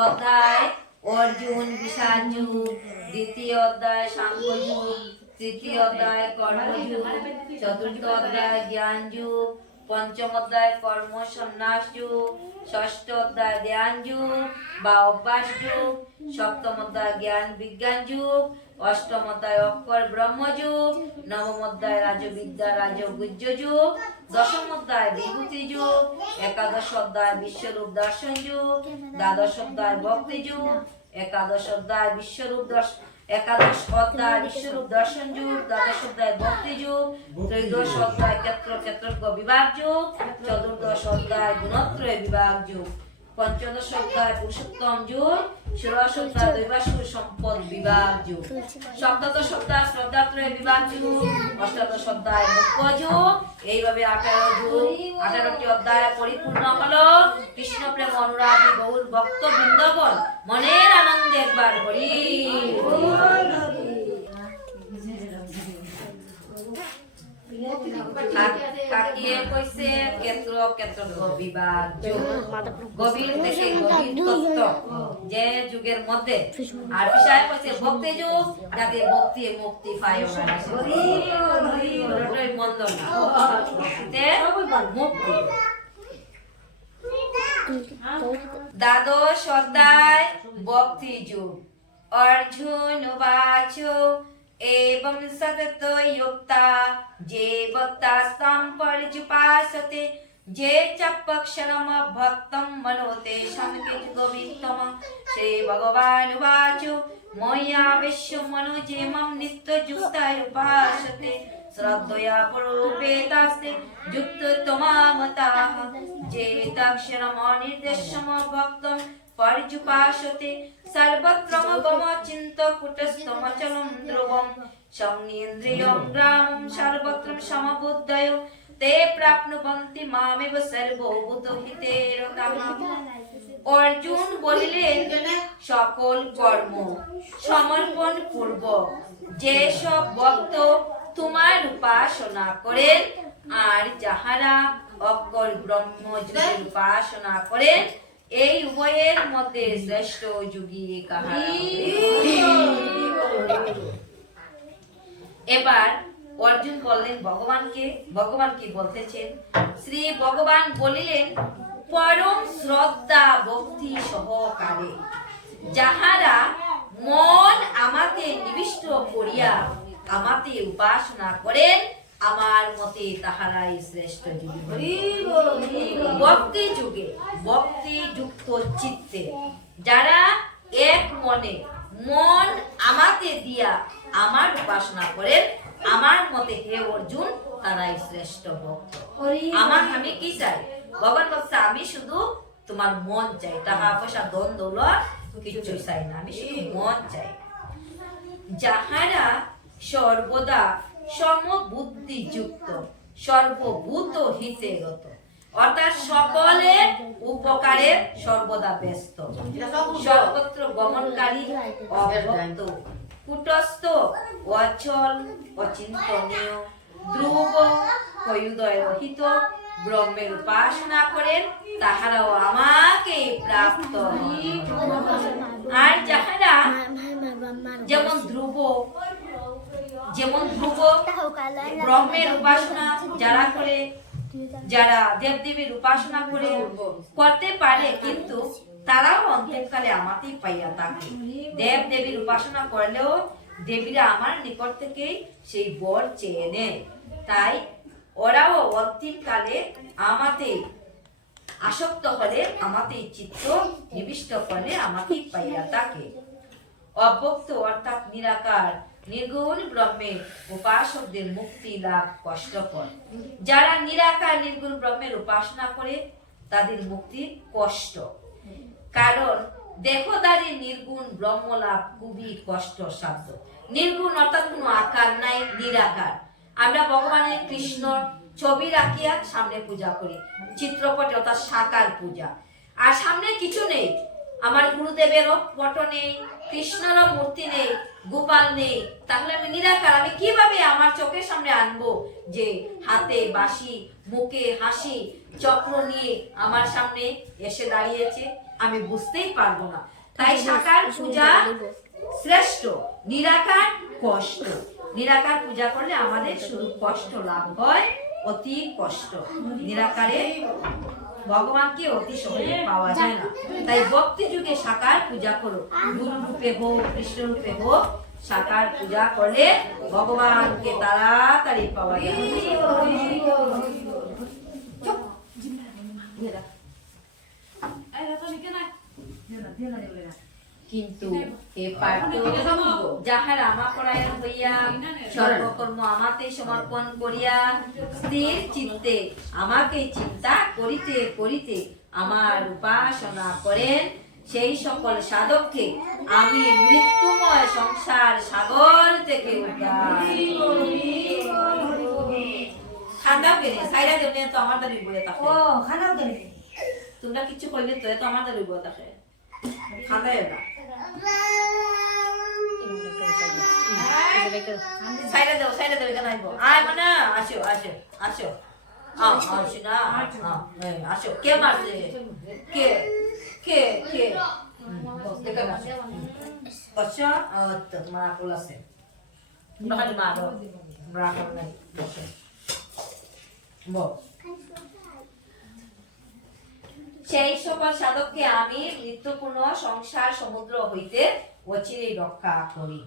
অধ্যায় অর্জুন বিষাদ যুগ, দ্বিতীয় অধ্যায় সাংখ্য যুগ, তৃতীয় অধ্যায় কর্মযুগ, চতুর্থ অধ্যায় জ্ঞান যুগ, পঞ্চম অধ্যায় কর্ম সন্ন্যাস যুগ, ষষ্ঠ অধ্যায় ধ্যান যুগ বা অভ্যাস যুগ, সপ্তম অধ্যায় জ্ঞান বিজ্ঞান যুগ, অষ্টম অধ্যায় অক্ষর ব্রহ্ম যুগ, নবম অধ্যায় রাজবিদ্যা রাজগুহ্য যুগ, দশম অধ্যায় বিভূতি যুগ, একাদশ অধ্যায় বিশ্বরূপ দর্শন যুগ, দ্বাদশ অধ্যায় ভক্তি যুগ, একাদশ অধ্যায় বিশ্বরূপ দর্শন যুগ, দ্বাদশ অধ্যায় ভক্তি যুগ, ত্রয়োদশ অধ্যায় ক্ষেত্রজ্ঞ বিভাগ যুগ, চতুর্দশ অধ্যায় গুণত্রয় বিভাগ যুগ, পঞ্চদশ অধ্যায় পুরুষোত্তম যুগ, ষোড়শ অধ্যায় দৈবাসুর সম্পদ বিভাগ যুগ, সপ্তদশ অধ্যায় শ্রদ্ধাত্রয় বিভাগ যুগ, অষ্টাদশ অধ্যায় মুখ্য যুগ। এইভাবে 18টি অধ্যায় পরিপূর্ণ হলো। কৃষ্ণ প্রেম অনুরাগী গৌর ভক্ত বৃন্দাবন মনের আনন্দে একবার হরি কাকিয়ে কইছে ক্ষেত্র বিভাগ যুগ, গভীর থেকে গভীর তত্ত্ব যে যুগের মধ্যে, আর বিষয় কইছে ভক্তি যুগ, যাতে ভক্তি মুক্তি পায় ওটাই মন্দ না, ভক্তিতে মুক্তি। দ্বাদশ অধ্যায় ভক্তি যুগ। অর্জুন উবাচ एवं सततो युक्ता जे भक्ता संपर्जुपासते जे च पक्षरम भक्तं मनोते शमके गोविन्दम श्री भगवानुवाच मय्यावेश्य मनो जे मम नित्ययुक्ता उपासते श्रद्धया पुरोपेतास्ते युक्ततमामताः जे तक्षरम निर्देशम भक्तं पर्जुपासते सर्वत्रमगमचिन्तकुटस्थमचलं ध्रुवं संनिन्द्रियं ग्रामं सर्वत्रं समबुद्धय ते प्राप्नुवन्ति मामेव सर्वभूतहिते रताः। অর্জুন বলিলেন, সকল কর্ম সমর্পণ পূর্বক যে সব ভক্ত তোমার উপাসনা করেন, আর যাহারা অক্ষর ব্রহ্ম যোগের উপাসনা করেন, এই উভয়ের মধ্যে শ্রেষ্ঠ যোগী কাহারা? এবার অর্জুন বললেন ভগবানকে, ভগবান কি বলতেছেন? শ্রী ভগবান বলিলেন, পরম শ্রদ্ধা ভক্তি সহকারে যাহারা মন আমাকে নিবিষ্ট করিয়া আমাকে উপাসনা করেন, আমার মতে তাহারাই শ্রেষ্ঠ যোগী। ভক্তি যুগে ভক্তি যুক্ত চিত্তে যারা এক মনে মন আমাকে দিয়া আমার উপাসনা করেন, আমার মতে হে অর্জুন তারাই শ্রেষ্ঠ ভক্ত। আমি কি চাই? ভগবান বলছে, আমি শুধু তোমার মন চাই, টাকা পয়সা ধন দৌলত কিছু চাই না, আমি শুধু মন চাই। যাহারা সর্বদা সমবুদ্ধি যুক্ত সর্বভূত হিতে রত, অর্থাৎ সকলের উপকারে সর্বদা ব্যস্ত, সর্বত্র গমনকারী, অভক্ত, কুটস্থ, অচল, অচিন্তনীয়, ধ্রুব, হৃদয় রহিত ব্রহ্মের উপাসনা করেন, তাহারাও আমাকে প্রাপ্ত। আর যাহারা যেমন ধ্রুব ব্রহ্মের উপাসনা যারা করে, যারা দেবদেবীর উপাসনা করে করতে পারে, কিন্তু তারাও অন্তিমকালে আমাকেই পাইয়া থাকে। দেব দেবীর উপাসনা করলেও দেবীরা আমার নিকট থেকে সেই বর চেয়ে নেয়, তাই ওরাও অন্তিমকালে আমাতে আসক্ত হলে, আমাতে চিত্ত নিবিষ্ট করলে আমাকেই পাইয়া থাকে। অব্যক্ত অর্থাৎ নিরাকার নির্গুণ ব্রহ্মের উপাসকদের মুক্তি লাভ কষ্টকর। যারা নিরাকার নির্গুণ ব্রহ্মের উপাসনা করে তাদের মুক্তি কষ্ট, কারণ দেহদারী নির্গুণ ব্রহ্ম লাভ খুবই কষ্ট সাধ্য। নির্গুণ অর্থাৎ কোনো আকার নাই, নিরাকার। আমরা ভগবানের কৃষ্ণ ছবি রাখিয়া সামনে পূজা করি, চিত্রপটে অর্থাৎ সাকার পূজা, আর সামনে কিছু নেই। আমার গুরুদেবেরও ফটো নেই, কৃষ্ণেরও মূর্তি নেই, গোপাল নেই, তাহলে আমি নিরাকার। আমি কিভাবে আমার চোখের সামনে আনবো যে হাতে বাঁশি, মুখে হাসি, চক্র নিয়ে আমার সামনে এসে দাঁড়িয়েছে? আমি বুঝতেই পারবো না। তাই সাকার পূজা শ্রেষ্ঠ, নিরাকার কষ্ট। নিরাকার পূজা করলে আমাদের শুধু কষ্ট লাভ হয়, অতি কষ্ট। নিরাকারে ভগবানকে অতি সহজে পাওয়া যায় না। তাই ভক্তি যুগে সাকার পূজা করো, গুরু রূপে হোক, কৃষ্ণ রূপে হোক, সাকার পূজা করলে ভগবানকে তাড়াতাড়ি পাওয়া যায়। কিন্তু এ পার্থ যাহার আমা পরায়ণ হইয়া সর্বকর্ম আমাতে সমর্পণ করিয়া স্থির চিত্তে আমাকে চিন্তা করিতে করিতে আমার উপাসনা করেন, সেই সকল সাধককে আমি মৃত্যুময় সংসার সাগর থেকে উদ্ধার। খান্দাও কেনে সাইরা দেব তো আমার দাঁড়ি বয়ে থাকে। ও খান্দাও কেনে তোমরা কিছু কইলে তো তো আমার দাঁড়ি বয়ে থাকে। খান্দাই না সাইরা দেব কেন আইবো আয় মানে আসো আসো আসো আসো না আসো কে মারছে কে কে কে দেখা না বসো তো তোমার আপল আছে তোমরা খালি মারো ব্রাহ্মণ নাই বসো বল। সেই সকল সাধককে আমি মৃত্যুপূর্ণ সংসার সমুদ্র হইতে অচিরেই রক্ষা করি।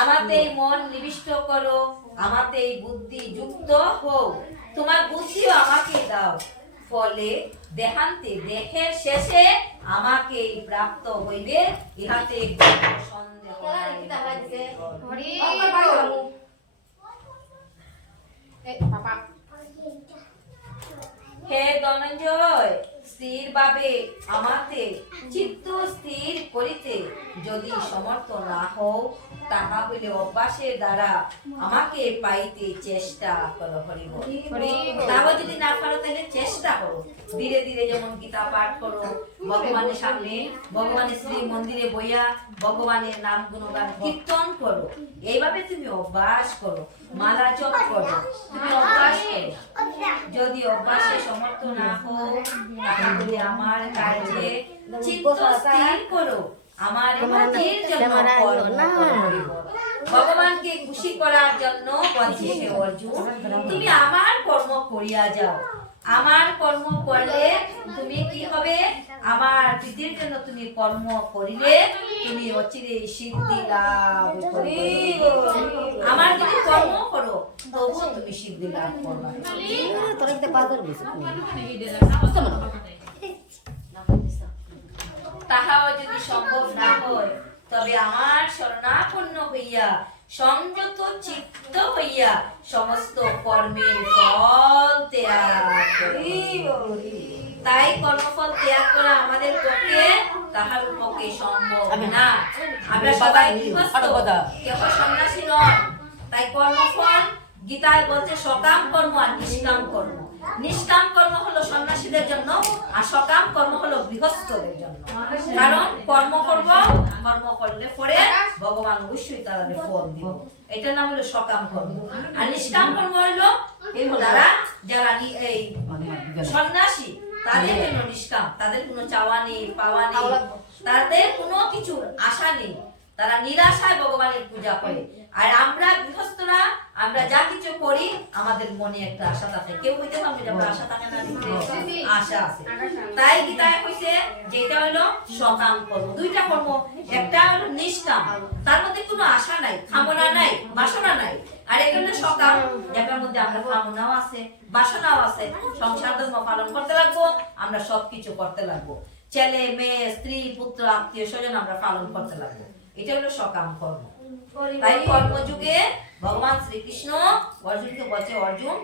আমাতে মন নিবিষ্ট করো, আমাতে বুদ্ধি যুক্ত হও, তোমার বুদ্ধিও আমাকে দাও, ফলে দেহান্তে দেহের শেষে আমাকে প্রাপ্ত হইবে, ইহাতে সন্দেহ নাই। হে ধনঞ্জয়, স্থির ভাবে আমাতে চিত্ত স্থির করিতে যদি সমর্থ না হও, তাহা হইলে অভ্যাসের দ্বারা আমাকে পাইতে চেষ্টা করো। হরিব তাও যদি না পারো তাহলে চেষ্টা করো, ধীরে ধীরে যেমন গীতা পাঠ করো, ভগবানের সামনে ভগবানের শ্রী মন্দিরে বইয়া ভগবানের নাম গুণগান কীর্তন করো, এইভাবে তুমি অভ্যাস করো, মালা জপ করো, তুমি অভ্যাস করো। যদি অভ্যাসে সমর্থ না হও, তাহলে আমার কাজে চিত্ত স্থির করো, আমার মতির জন্য কর্ম করো। ভগবানকে খুশি করার জন্য বলছে হে অর্জুন, তুমি আমার কর্ম করিয়া যাও। আমার কর্ম করলে তুমি কি হবে? আমার প্রীতির জন্য তুমি কর্ম করিলে তুমি অচিরে সিদ্ধি লাভ করবে। আমার যদি কর্ম করো তবুও তুমি সিদ্ধি লাভ করবে। তাহাও যদি সম্ভব না হয়, তবে আমার শরণাপন্ন হইয়া সংযত চিত্ত হইয়া সমস্ত কর্মের ফল ত্যাগ করো। তাই কর্মফল ত্যাগ করা আমাদের পক্ষে তাহার পক্ষে সম্ভব না। আমরা সবাই গৃহস্থ, কেহ সন্ন্যাসী নয়। তাই কর্মফল গীতায় বলছে সকাম কর্ম আর নিষ্কাম কর্ম। নিষ্কাম কর্ম হলো সন্ন্যাসীদের জন্য, আর সকাম কর্ম হলো গৃহস্থদের জন্য। কারণ কর্ম করব, কর্ম করলে পরে ভগবান অবশ্যই তাদের ফল দিব। এটার নাম হলো সকাম কর্ম। আর নিষ্কাম কর্ম হলো যারা এই সন্ন্যাসী, তাদের জন্য নিষ্কাম। তাদের কোনো চাওয়া নেই, পাওয়া নেই, তাদের কোনো কিছুর আশা নেই। তারা নিরাশায় ভগবানের পূজা করে। আর আমরা গৃহস্থরা, আমরা যা কিছু করি আমাদের মনে একটা আশা থাকে। কেউ হইতে পারবে যে আমরা আশা থাকে না, আশা আছে। তাই গীতায় কইছে যে এটা হলো সকাম কর্ম। দুইটা কর্ম, একটা হলো নিষ্কাম, তার মধ্যে কোনো আশা নাই, কামনা নাই, বাসনা নাই। আর একটা হলো সকাম, যেটার মধ্যে আমরা কামনাও আছে, বাসনাও আছে। সংসার ধর্ম পালন করতে লাগবো, আমরা সবকিছু করতে লাগবো। ছেলে মেয়ে স্ত্রী পুত্র আত্মীয় স্বজন আমরা পালন করতে লাগবো। এটা হলো সকাম কর্ম। তাই কর্মযুগে ভগবান শ্রীকৃষ্ণ অর্জুনকে বলছে, অর্জুন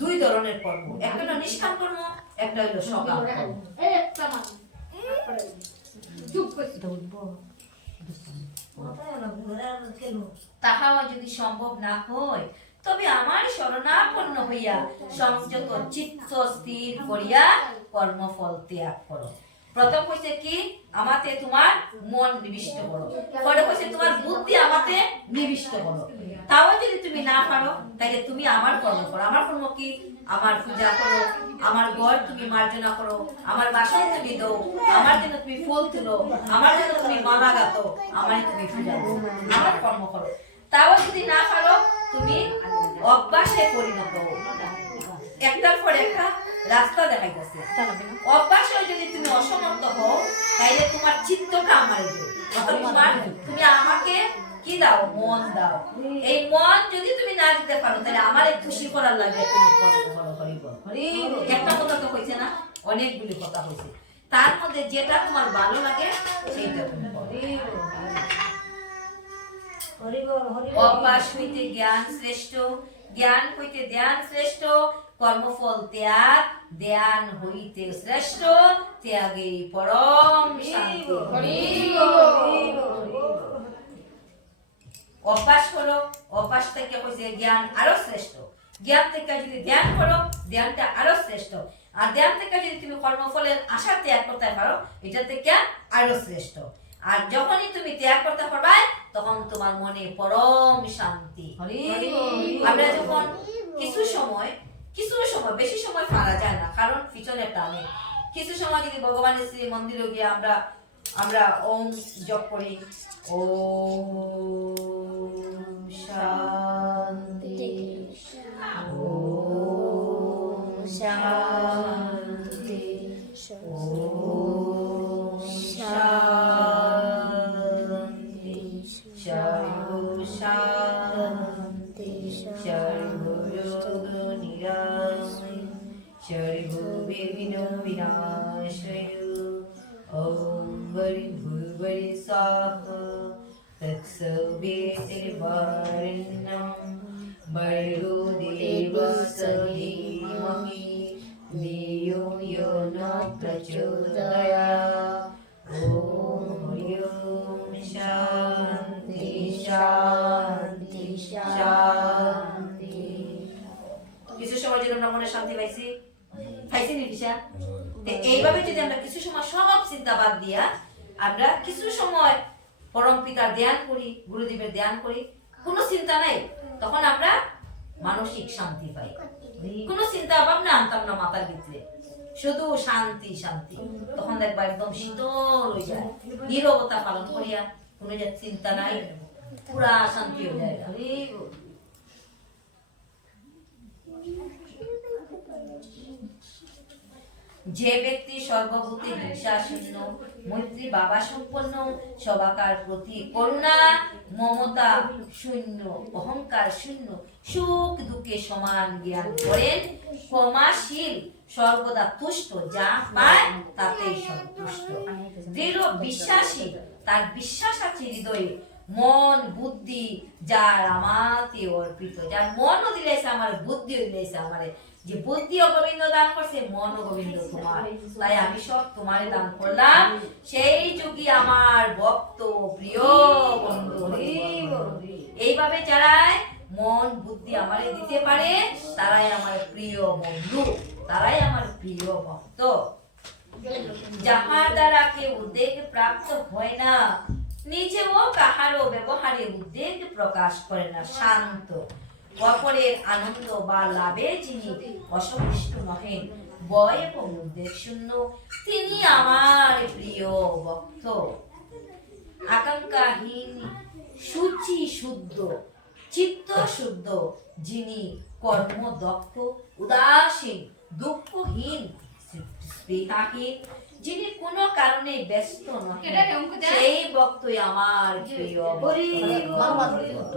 দুই ধরনের কর্ম, একটা হলো নিষ্কাম কর্ম, একটা হলো সকাম কর্ম। তাহাও যদি সম্ভব না হয়, তবে আমার শরণাপন্ন হইয়া সংযত চিত্ত স্থির করিয়া কর্মফল ত্যাগ করো। প্রথম কইছে কি আমাতে তোমার মন নিবিষ্ট করো, পরে কইছে তোমার বুদ্ধি আমাতে নিবিষ্ট করো। তাও যদি তুমি না পারো তাহলে তুমি আমার কর্ম করো। আমার কর্ম কি? আমার পূজা করো, আমার ঘর তুমি মার্জনা করো, আমার বাসন তুমি দাও, আমার জন্য তুমি ফুল তুলো, আমার জন্য তুমি মালা গাতো, আমারই তুমি পূজা করো, আমার কর্ম করো। তাও যদি না পারো তুমি অভ্যাসে পরিণত হও। একটার পর একটা রাস্তা দেখাইতেছে। অভ্যাসে যদি তুমি অসমর্থ হও তাইলে তোমার চিত্তটা আমার তুমি আমাকে কি দাও? মন দাও। এই মন যদি তুমি না দিতে পারো তাহলে আমারে খুশি করার লাগে তুমি কষ্ট করো। একটা কথা তো কইছে না, অনেকগুলি কথা কইছে, তার মধ্যে যেটা তোমার ভালো লাগে সেইটা তুমি করো। অভ্যাস হইতে জ্ঞান শ্রেষ্ঠ, জ্ঞান হইতে ধ্যান শ্রেষ্ঠ, কর্মফল ত্যাগ, ধ্যান হইতে শ্রেষ্ঠ, ত্যাগে পরম শান্তি। অভ্যাস করো, অভ্যাস থেকে হইছে জ্ঞান আরো শ্রেষ্ঠ, জ্ঞান থেকে যদি ধ্যান করো ধ্যানটা আরো শ্রেষ্ঠ, আর ধ্যান থেকে যদি তুমি কর্মফলের আশা ত্যাগ করতে পারো এটা থেকে আরো শ্রেষ্ঠ। আর যখনই তুমি ত্যাগ করতে পারবে তখন তোমার মনে পরম শান্তি। আমরা যখন কিছু সময় বেশি সময় পারা যায় না, কারণ পিছনে টানে। কিছু সময় যদি ভগবানের শ্রী মন্দিরে গিয়ে আমরা ওম জপ করি, ওম শান্তি, ওম শান্তি, ওম শান্তি, সর্ব শান্তি, সর্বরোগ নিরাময়, সর্ববিঘ্নবিনাশয়। ওম হরি ভুর্ভুবঃ স্বাহা, তৎসবিতুর্বরেণ্যং ভর্গো দেবস্য ধীমহি ধিয়ো यो न प्रचोदयात्। ओम हरि ओम शांति शांति शांति। কিছু সময় যদি আমরা মনে শান্তি পাইছি নিশা, এইভাবে যদি আমরা কিছু সময় সব চিন্তা বাদ দিয়া আমরা কিছু সময় পরম পিতার ধ্যান করি, গুরুদেবের ধ্যান করি, কোনো চিন্তা নাই, তখন আমরা মানসিক শান্তি পাই। কোনো চিন্তা ভাবনা আনতাম না মাথার ভিতরে, শুধু শান্তি শান্তি। তখন দেখবা একদম শীতল হয়ে যায়, নীরবতা পালন করিয়া কোনো চিন্তা নাই, পুরা শান্তি হয়ে যায়। যে ব্যক্তি সর্বভূতে হিংসা শূন্য, মৈত্রী বাবা সম্পন্ন, সবাকার প্রতি করুণা মমতা শূন্য, অহংকার শূন্য, সুখ দুঃখে সমান জ্ঞান করেন, ক্ষমাশীল, সর্বদা তুষ্ট, যা পায় তাতেই সন্তুষ্ট, দৃঢ় বিশ্বাসী, তার বিশ্বাস আছে হৃদয়ে, মন বুদ্ধি যার আমাতে অর্পিত, যার মনও দিলেছে আমার, বুদ্ধিও দিলেছে আমারে, যে বুদ্ধিও গোবিন্দ দান করছে, মনও গোবিন্দ তোমার, তাই আমি সব তোমারে দান করলাম। সেই যুগী আমার ভক্ত প্রিয় বন্ধু। এইভাবে যারা মন বুদ্ধি আমারে দিতে পারে তারাই আমার প্রিয় বন্ধু, তারাই আমার প্রিয় ভক্ত। যাহার দ্বারা কেউ উদ্বেগ প্রাপ্ত হয় না, নিজেও কাহারও ব্যবহারে উদ্বেগ প্রকাশ করে না, শান্ত, অপরের আনন্দ বা লাভে যিনি অসন্তুষ্ট নহেন, ভয় এবং উদ্বেগ শূন্য, তিনি আমার প্রিয় ভক্ত। আকাঙ্ক্ষাহীন, শুচি শুদ্ধ, চিত্ত শুদ্ধ, যিনি কর্ম দক্ষ, উদাসীন, দুঃখহীন, স্পৃহাহীন, যিনি কোনো কারণে ব্যস্ত নয়, সেই ভক্তই আমার প্রিয় ভক্ত।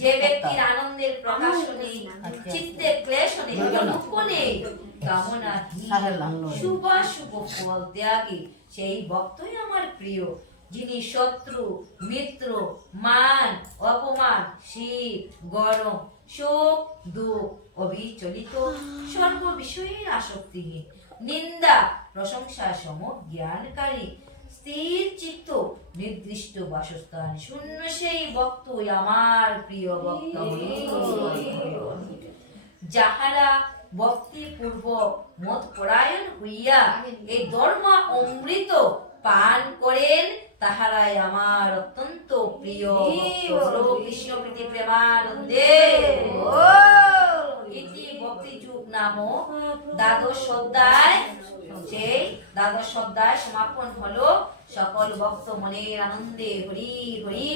যে ব্যক্তির আনন্দের প্রকাশ নেই, চিত্তে ক্লেশ নেই, দুঃখ নেই, কামনাহীন, শুভাশুভ ফল ত্যাগী, সেই ভক্তই আমার প্রিয়। যিনি শত্রু মিত্র মান অপমান শীত গরম শোক দুঃখ অবিচলিত, সর্ব বিষয়ের আসক্তিহীন, নিন্দা প্রশংসা সম জ্ঞানকারী, স্থির চিত্ত, নির্দিষ্ট বাসস্থান শূন্য, সেই ভক্তই আমার প্রিয় ভক্ত। যাহারা ভক্তি পূর্বক মত পরায়ণ হইয়া এই ধর্ম অমৃত পান করেন, তাহারাই আমার অত্যন্ত প্রিয় ভক্ত। কৃষ্ণ প্রীতি প্রেমানন্দে ইতি ভক্তি যুগ নাম দ্বাদশ অধ্যায়, সেই দ্বাদশ অধ্যায় সমাপন হলো। সকল ভক্ত মনের আনন্দে হরি হরি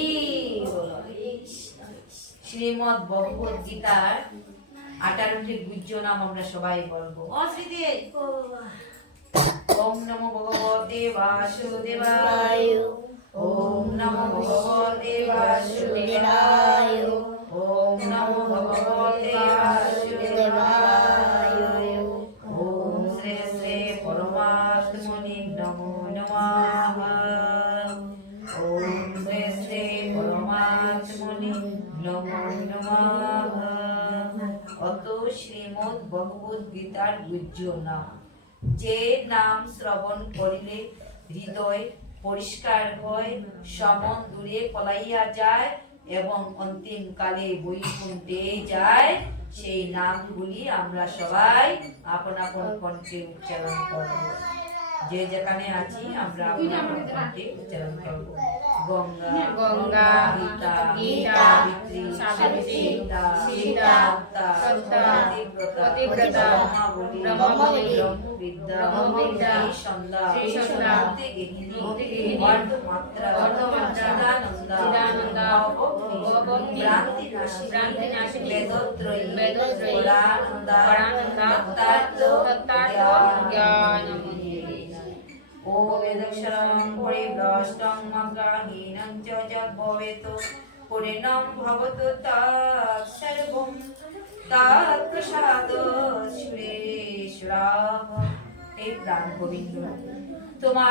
বল। শ্রীমদ্ ভগবদ গীতার 18টি গুহ্য নাম আমরা সবাই বলবো। ওম নমো ভগবতে বাসুদেবায়, ওম নমো ভগবতে বাসুদেবায়, ওম নমো ভগবতে বাসুদেবায়, ওম শ্রী শ্রী পরমাত্মনে নমো নমঃ, ওম শ্রী শ্রী পরমাত্মনে নমো নমঃ। অত শ্রীমদ্ ভগবদ গীতার গুহ্য নাম। যে নাম শ্রবণ করিলে হৃদয় পরিষ্কার হয়, সমন দূরে পলাইয়া যায় এবং অন্তিম কালে বৈকুণ্ঠে যায়, সেই নামগুলি আমরা সবাই আপন আপন কণ্ঠে উচ্চারণ করব। যে যেখানে আছি আমরা আপন আপন কণ্ঠে উচ্চারণ করব। গঙ্গা গঙ্গা, গীতা গীতা, সাবিত্রী সাবিত্রী, সীতা সীতা, সত্তা সত্তা, পতিব্রতা পতিব্রতা, ব্রহ্মাবলী ব্রহ্মাবলী, ব্রহ্মবিদ্যা ব্রহ্মবিদ্যা, শ্রীসন্ধ্যা শ্রীসন্ধ্যা, ভক্তিগিরিণী ভক্তিগিরিণী, বর্ধমাত্রা বর্ধমাত্রা, চিদানন্দা চিদানন্দা, ভবভক্তি ভ্রান্তিনাশিনী, ভ্রান্তিনাশিনী, বেদত্রয়ী বেদত্রয়ী, পরানন্দা পরানন্দা, তত্ত্বার্থ তত্ত্বার্থ জ্ঞানময়ী। ও বেদক্ষরং পরিভ্রষ্টং মগ্নহীনং চ যদ্ভবেত পরিণাম ভবতু তৎসর্বং তৎপ্রসাদ সুরেশ্বরাঃ। হে প্রাণ গোবিন্দ, তোমার